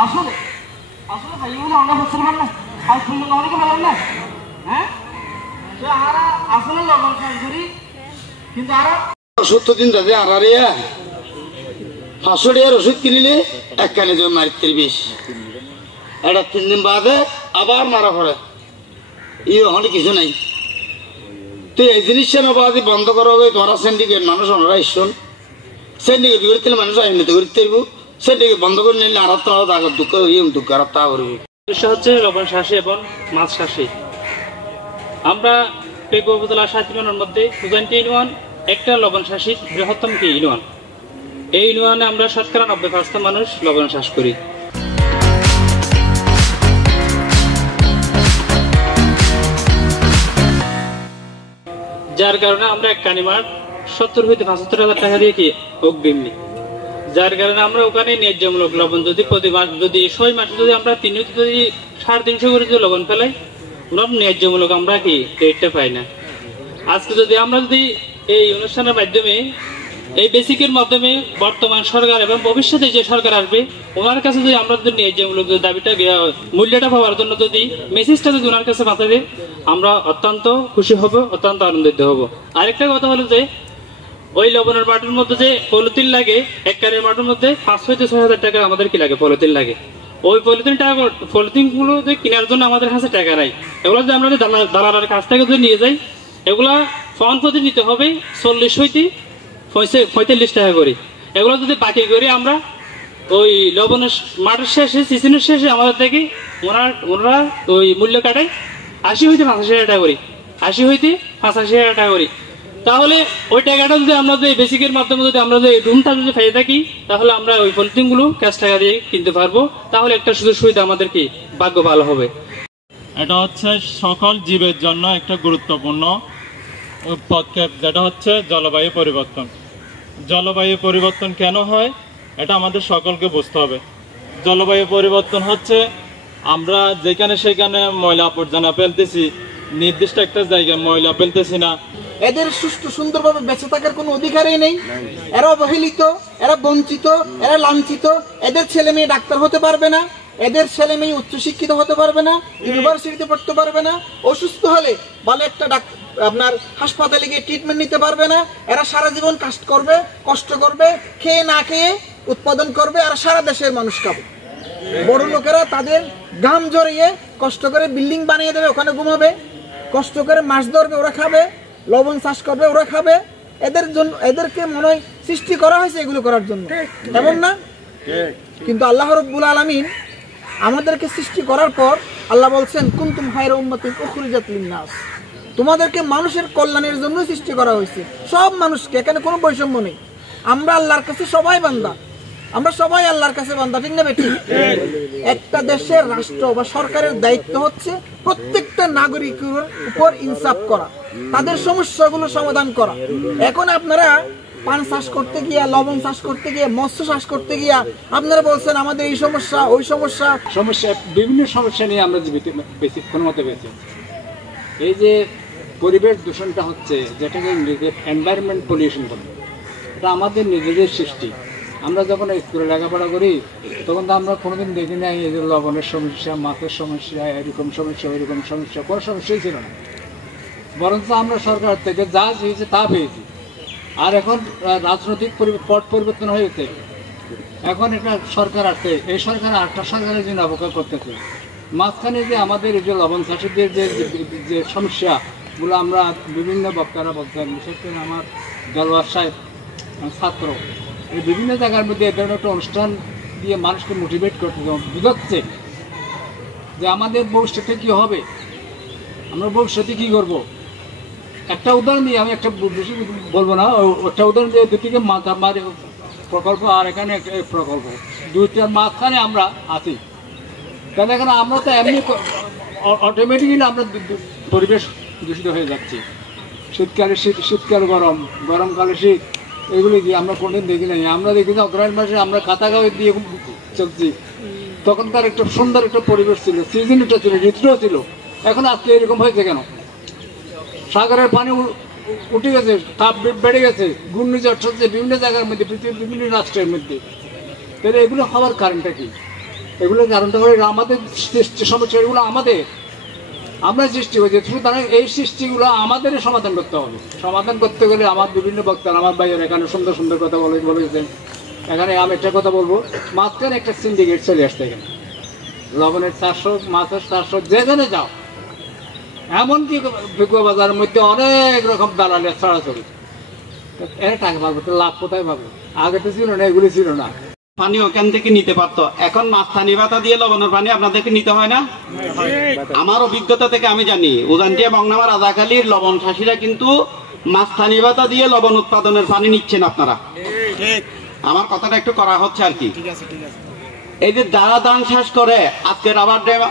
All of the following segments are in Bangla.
আসলে আসলে ভাই বলে আমরা বুঝতে পারলাম না আর শুনলে অনেকে বলেন না হ্যাঁ তো আর আসলে লবণ খাই করি কিন্তু আর 70 দিন ধরে আর ফাঁসড়ি আর ওষুধ কিনিলে একখানে জমি মারিতে বিষ এটা 3 দিন বাদে আবার মারা পড়ে ওখানে কিছু নাই তো এই জিনিসটা বাদে বন্ধ করা হবে তোমরা সিন্ডিকেট মানুষ ওনারা ইসন সিন্ডিকেট করতে মানুষ আইনতে করতে পারবো সিন্ডিকেট বন্ধ করে নিলে আর দুঃখ দুঃখ আর তা করবে হচ্ছে লবণ শ্বাসী এবং মাছ শ্বাসী আমরা পেগু উপজেলা 7 ইউনিয়নের মধ্যে 20 ইউনিয়ন একটা লবণ শ্বাসী বৃহত্তম কি ইউনিয়ন এই ইউনিয়নে আমরা 90% মানুষ লবণ শ্বাস করি যার কারণে আমরা এক কানিমার 70 হইতে 75,000 টাকা দিয়ে কি অগ্রিম নিই যার কারণে আমরা ওখানে ন্যায্যমূলক লবণ যদি প্রতি মাস যদি 6 মাসে যদি আমরা 3 যদি 350 করে যদি লবণ ফেলাই ওনার ন্যায্যমূলক আমরা কি রেটটা পাই না আজকে যদি আমরা যদি এই অনুষ্ঠানের মাধ্যমে এই বেসিকের মাধ্যমে বর্তমান সরকার এবং ভবিষ্যতে যে সরকার আসবে ওনার কাছে যদি আমরা যদি ন্যায্যমূলক দাবিটা মূল্যটা পাওয়ার জন্য যদি মেসেজটা যদি ওনার কাছে পাঠাবে আমরা অত্যন্ত খুশি হব অত্যন্ত আনন্দিত হব আরেকটা কথা হলো যে ওই লবণের বাটির মধ্যে যে পলিথিন লাগে এক কারের বাটির মধ্যে 5 থেকে 6,000 টাকা আমাদের কি লাগে পলিথিন লাগে ওই পলিথিন গুলো যে কেনার জন্য আমাদের কাছে টাকা নাই এগুলো যদি আমরা দালালের কাছ থেকে যদি নিয়ে যাই এগুলা ফোন প্রতি নিতে হবে 40 হইতে 45 টাকা করে এগুলো যদি বাকি করি আমরা ওই লবণের মাঠের শেষে সিজনের শেষে আমাদের থেকে ওনারা ওই মূল্য কাটায় 80 হইতে 85,000 টাকা করি 80 হইতে 85,000 টাকা করি তাহলে ওই টাকাটা যদি আমরা যদি বেসিকের মাধ্যমে যদি আমরা যদি রুমটা যদি পেয়ে থাকি তাহলে আমরা ওই পলিথিন গুলো ক্যাশ টাকা দিয়ে কিনতে পারবো তাহলে একটা সুযোগ সুবিধা আমাদের কি ভাগ্য ভালো হবে এটা হচ্ছে সকল জীবের জন্য একটা গুরুত্বপূর্ণ পদক্ষেপ যেটা হচ্ছে জলবায়ু পরিবর্তন জলবায়ু পরিবর্তন কেন হয় এটা আমাদের সকলকে বুঝতে হবে জলবায়ু পরিবর্তন হচ্ছে আমরা যেখানে সেখানে ময়লা আবর্জনা ফেলতেছি নির্দিষ্ট একটা জায়গায় ময়লা ফেলতেছি না এদের সুস্থ সুন্দরভাবে বেঁচে থাকার কোনো অধিকারই নেই এরা অবহেলিত এরা বঞ্চিত এরা লাঞ্ছিত এদের ছেলে মেয়ে ডাক্তার হতে পারবে না এদের ছেলে মেয়ে উচ্চশিক্ষিত হতে পারবে না ইউনিভার্সিটিতে পড়তে পারবে না অসুস্থ হলে ভালো একটা আপনার হাসপাতালে গিয়ে ট্রিটমেন্ট নিতে পারবে না এরা সারা জীবন কষ্ট করবে খেয়ে না খেয়ে উৎপাদন করবে আর সারা দেশের মানুষ খাবে বড় লোকেরা তাদের ঘাম ঝরিয়ে কষ্ট করে বিল্ডিং বানিয়ে দেবে ওখানে ঘুমাবে কষ্ট করে মাছ ধরবে ওরা খাবে লবণ চাষ করবে ওরা খাবে এদের জন্য এদেরকে মনে হয় সৃষ্টি করা হয়েছে এগুলো করার জন্য এমন না কিন্তু আল্লাহ রাব্বুল আলামিন আমাদেরকে সৃষ্টি করার পর আল্লাহ বলছেন কুনতুম খায়রা উম্মাতিন উখরিজাত লিন-নাস তোমাদেরকে মানুষের কল্যাণের জন্য সৃষ্টি করা হয়েছে সব মানুষকে এখানে কোনো বৈষম্য নেই আমরা আল্লাহর কাছে সবাই বান্দা আমরা সবাই আল্লাহর কাছে বান্দা ঠিক না বেটি একটা দেশের রাষ্ট্র বা সরকারের দায়িত্ব হচ্ছে প্রত্যেকটা নাগরিকের উপর ইনসাফ করা তাদের সমস্যাগুলো সমাধান করা এখন আপনারা পান চাষ করতে গিয়া লবণ চাষ করতে গিয়ে মৎস্য চাষ করতে গিয়া আপনারা বলছেন আমাদের এই সমস্যা ওই সমস্যা বিভিন্ন সমস্যা নিয়ে আমরা কোনো মতে বেঁচে এই যে পরিবেশ দূষণটা হচ্ছে যেটাকে এনভায়রনমেন্ট পলিউশন বলে এটা আমাদের নিজেদের সৃষ্টি আমরা যখন স্কুলে লেখাপড়া করি তখন তো আমরা কোনোদিন দেখি না এই যে লবণের সমস্যা মাছের সমস্যা এরকম সমস্যা ওইরকম সমস্যা কোনো সমস্যাই ছিল না বরঞ্চ আমরা সরকার থেকে যা চেয়েছি তা পেয়েছি আর এখন রাজনৈতিক পট পরিবর্তন হয়েছে এখন একটা সরকার আসছে এই সরকার আরেকটা সরকারের জন্য অপেক্ষা করতেছে মাঝখানে যে আমাদের এই যে লবণ চাষিদের যে সমস্যাগুলো আমরা বিভিন্ন বক্তারা বলতেন বিশেষ করে আমার জলওয়ার সাহেব ছাত্র এই বিভিন্ন জায়গার মধ্যে এ ধরনের একটা অনুষ্ঠান দিয়ে মানুষকে মোটিভেট করতে বুঝাচ্ছে যে আমাদের ভবিষ্যতে কী হবে আমরা ভবিষ্যতে কী করবো একটা উদাহরণ দিয়ে আমি একটা বেশি বলবো না একটা উদাহরণ দিয়ে দুটিকে মাথামারি প্রকল্প আর এখানে একটা প্রকল্প দুইটার মাঝখানে আমরা আছি তাহলে এখানে আমরা তো এমনি অটোমেটিক্যালি আমরা পরিবেশ দূষিত হয়ে যাচ্ছি শীতকালে শীতকাল গরমকালে শীত এগুলি দিয়ে আমরা কোনোদিন দেখি নাই আমরা দেখি না অগ্রহায়ণ মাসে আমরা কাঁথাগাঁও দিয়ে চলছি তখনকার একটা সুন্দর একটা পরিবেশ ছিল সিজনটা ছিল ঋতুটাও ছিল এখন আজকে এরকম হয়েছে কেন সাগরের পানি উঠে গেছে তাপ বেড়ে গেছে ঘূর্ণিঝড় চলছে বিভিন্ন জায়গার মধ্যে পৃথিবীর বিভিন্ন রাষ্ট্রের মধ্যে তাহলে এগুলো হওয়ার কারণটা কি এগুলোর কারণটা হলো আমাদের সৃষ্টি সমস্যা, এগুলো আমাদের, আমরা সৃষ্টি হয়েছে, সুতরাং এই সৃষ্টিগুলো আমাদেরই সমাধান করতে হবে। সমাধান করতে গেলে আমার বিভিন্ন বক্তারা, আমার ভাইয়ের এখানে সুন্দর সুন্দর কথা বলেছেন। এখানে আমি একটা কথা বলবো, মাঝখানে একটা সিন্ডিকেট চলে আসছে এখানে, লবণের 400, মাছের 400, যেখানে যাও, এমনকি বিকুয়া বাজারের মধ্যে অনেক রকম দালালের ছড়াছড়ি। এর টাকা পাবো তো লাভ কোথায় পাবো? আগে তো ছিল না, এগুলি ছিল না। পানি ওখান থেকে নিতে পারতো, এখন মাছথানি ভাতা দিয়ে লবণের পানি আপনাদেরকে নিতে হয় না? আমার অভিজ্ঞতা থেকে আমি জানি, উজানটিয়া মংনামা রাজাখালীর লবণ চাষিরা কিন্তু মাছথানি ভাতা দিয়ে লবণ উৎপাদনের পানি নিচ্ছেন আপনারা। আমার কথাটা একটু করা হচ্ছে আর কি। এই যে যারা ধান চাষ করে, আজকে রাবার ড্যাম,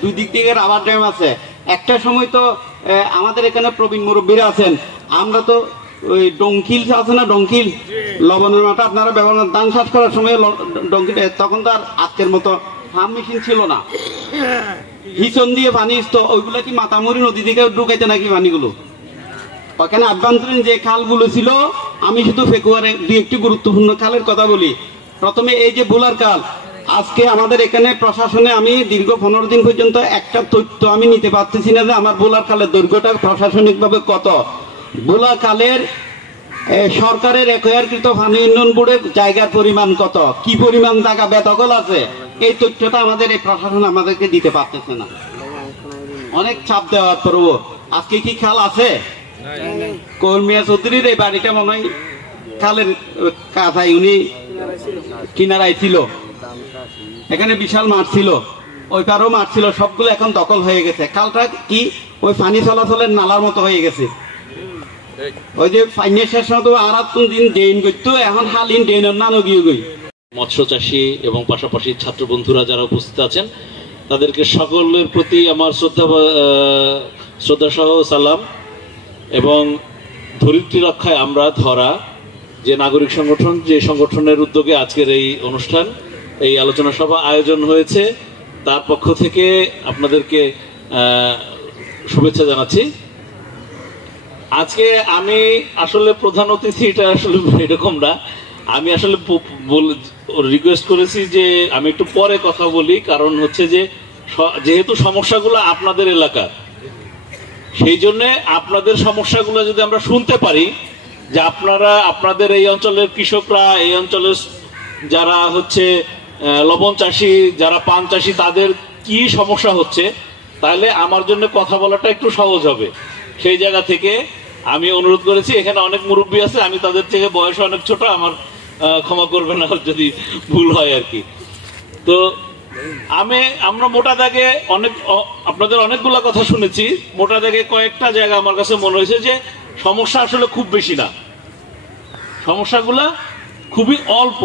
দুই দিক থেকে রাবার ড্যাম আছে। একটা সময় তো আমাদের এখানে প্রবীণ মুরব্বীরা আছেন, আমরা তো ওই ডঙ্কিল আছে না, ডঙ্কিল লবণের মাঠে আপনারা ব্যবহার, ধান চাষ করার সময় ডঙ্কিল, তখন তো আর আজকের মতো ফার্ম মেশিন ছিল না, হিচন দিয়ে পানি আসতো। ওইগুলো কি মাতামুড়ি নদী থেকে ঢুকাইতে নাকি পানিগুলো? ওখানে আভ্যন্তরীণ যে খালগুলো ছিল, আমি শুধু ফেকুয়ারে দুই একটি গুরুত্বপূর্ণ খালের কথা বলি। প্রথমে এই যে বুলার খাল, আজকে আমাদের এখানে প্রশাসনে আমি দীর্ঘ 15 দিন পর্যন্ত একটা তথ্য আমি নিতে পারতেছি না যে আমার বুলার খালের দৈর্ঘ্যটা প্রশাসনিকভাবে কত। বুলা খালের সরকারের একয়ারকৃত পানি উন্নয়ন বোর্ডের জায়গার পরিমাণ কত, কি পরিমাণ জায়গা বেদখল আছে, এই তথ্যটা আমাদের এই প্রশাসন আমাদেরকে দিতে পারতেছে না। অনেক চাপ দেওয়ার পরও আজকে কি খাল আছে? কর্মিয়া চৌধুরীর এই বাড়িটা মনে হয় খালের কাছাই, উনি কিনারায় ছিল, এখানে বিশাল মাঠ ছিল, ওই পারও মাঠ ছিল, সবগুলো এখন দখল হয়ে গেছে। খালটা কি ওই পানি চলাচলের নালার মতো হয়ে গেছে। ওই যে পানির শেষ মতো আর দিন ড্রেন করতো, এখন হালিন ড্রেনের না নগিয়ে গই। মৎস্য চাষী এবং পাশাপাশি ছাত্র বন্ধুরা যারা উপস্থিত আছেন, তাদেরকে সকলের প্রতি আমার শ্রদ্ধা সহ সালাম। এবং ধরিত্রী রক্ষায় আমরা ধরা যে নাগরিক সংগঠন, যে সংগঠনের উদ্যোগে আজকের এই অনুষ্ঠান, এই আলোচনা সভা আয়োজন হয়েছে, তার পক্ষ থেকে আপনাদেরকে শুভেচ্ছা জানাচ্ছি। আজকে আমি আসলে প্রধান অতিথি, এটা আসলে এরকম না, আমি আসলে রিকোয়েস্ট করেছি যে আমি একটু পরে কথা বলি, কারণ হচ্ছে যে যেহেতু সমস্যাগুলো আপনাদের এলাকার, সেই জন্য আপনাদের সমস্যাগুলো যদি আমরা শুনতে পারি, যে আপনারা, আপনাদের এই অঞ্চলের কৃষকরা, এই অঞ্চলের যারা হচ্ছে লবণ চাষী, যারা পান চাষী, তাদের কি সমস্যা হচ্ছে, তাহলে আমার জন্য কথা বলাটা একটু সহজ হবে। সেই জায়গা থেকে আমি অনুরোধ করেছি, এখানে অনেক মুরব্বী আছে, আমি তাদের থেকে বয়স অনেক ছোট, আমার ক্ষমা করবে না যদি ভুল হয় আর কি। তো আমরা মোটা দাগে আপনাদের অনেকগুলা কথা শুনেছি। মোটা দাগে কয়েকটা জায়গা আমার কাছে মনে হয়েছে যে সমস্যা আসলে খুব বেশি না, সমস্যাগুলা খুবই অল্প।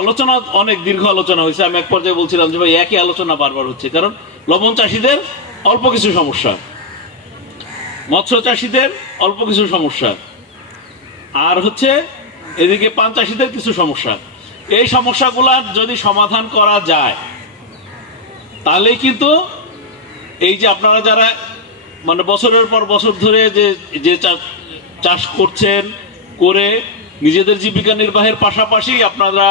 আলোচনা অনেক দীর্ঘ আলোচনা হয়েছে, আমি এক পর্যায়ে বলছিলাম যে ভাই একই আলোচনা বারবার হচ্ছে, কারণ লবণ চাষীদের অল্প কিছু সমস্যা, মৎস্য চাষীদের অল্প কিছু সমস্যা, আর হচ্ছে এদিকে পান চাষীদের কিছু সমস্যা। এই সমস্যাগুলার যদি সমাধান করা যায়, তাহলে কিন্তু এই যে আপনারা যারা মানে বছরের পর বছর ধরে যে চাষ করছেন, করে নিজেদের জীবিকা নির্বাহের পাশাপাশি আপনারা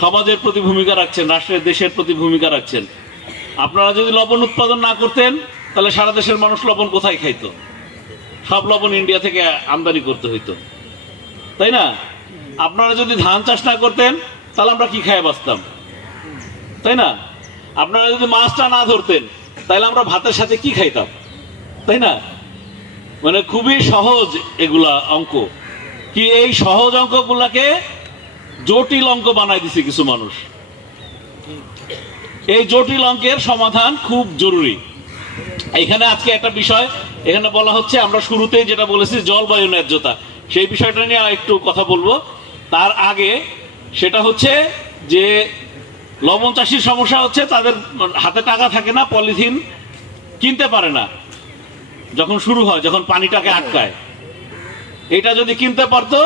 সমাজের প্রতি ভূমিকা রাখছেন, রাষ্ট্রের, দেশের প্রতি ভূমিকা রাখছেন। আপনারা যদি লবণ উৎপাদন না করতেন, তাহলে সারা দেশের মানুষ লবণ কোথায় খাইতো? সব লবণ ইন্ডিয়া থেকে আমদানি করতে হইতো, তাই না? আপনারা যদি ধান চাষ না করতেন, তাহলে আমরা কি খায় বাঁচতাম, তাই না? আপনারা যদি মাছটা না ধরতেন, তাহলে আমরা ভাতের সাথে কি খাইতাম, তাই না? মানে খুবই সহজ এগুলা অঙ্ক। কি এই সহজ অঙ্কগুলাকে জটিল অঙ্ক বানাই দিছে কিছু মানুষ। এই জটিল অঙ্কের সমাধান খুব জরুরি। এখানে আজকে একটা বিষয় এখানে বলা হচ্ছে, আমরা শুরুতেই যেটা বলেছি জলবায়ু ন্যায্যতা, সেই বিষয়টা নিয়ে একটু কথা বলবো। তার আগে সেটা হচ্ছে যে লবণ চাষির সমস্যা হচ্ছে তাদের হাতে টাকা থাকে না, পলিথিন কিনতে পারে না। যখন শুরু হয়, যখন পানিটাকে আটকায়, এটা যদি কিনতে পারতো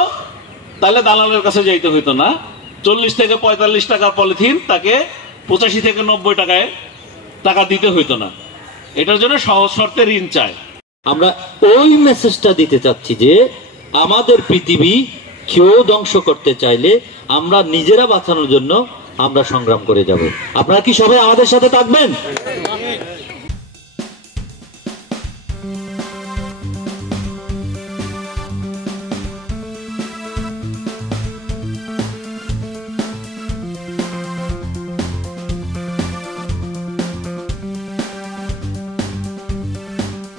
তাহলে দালালের কাছে যাইতে হইতো না। 40 থেকে 45 টাকার পলিথিন তাকে 85 থেকে 90 টাকায় টাকা দিতে হইতো না। এটার জন্য সহজ শর্তে ঋণ চায়। আমরা ওই মেসেজটা দিতে চাচ্ছি যে আমাদের পৃথিবী কেউ ধ্বংস করতে চাইলে আমরা নিজেরা বাঁচানোর জন্য আমরা সংগ্রাম করে যাব। আপনারা কি সবাই আমাদের সাথে থাকবেন?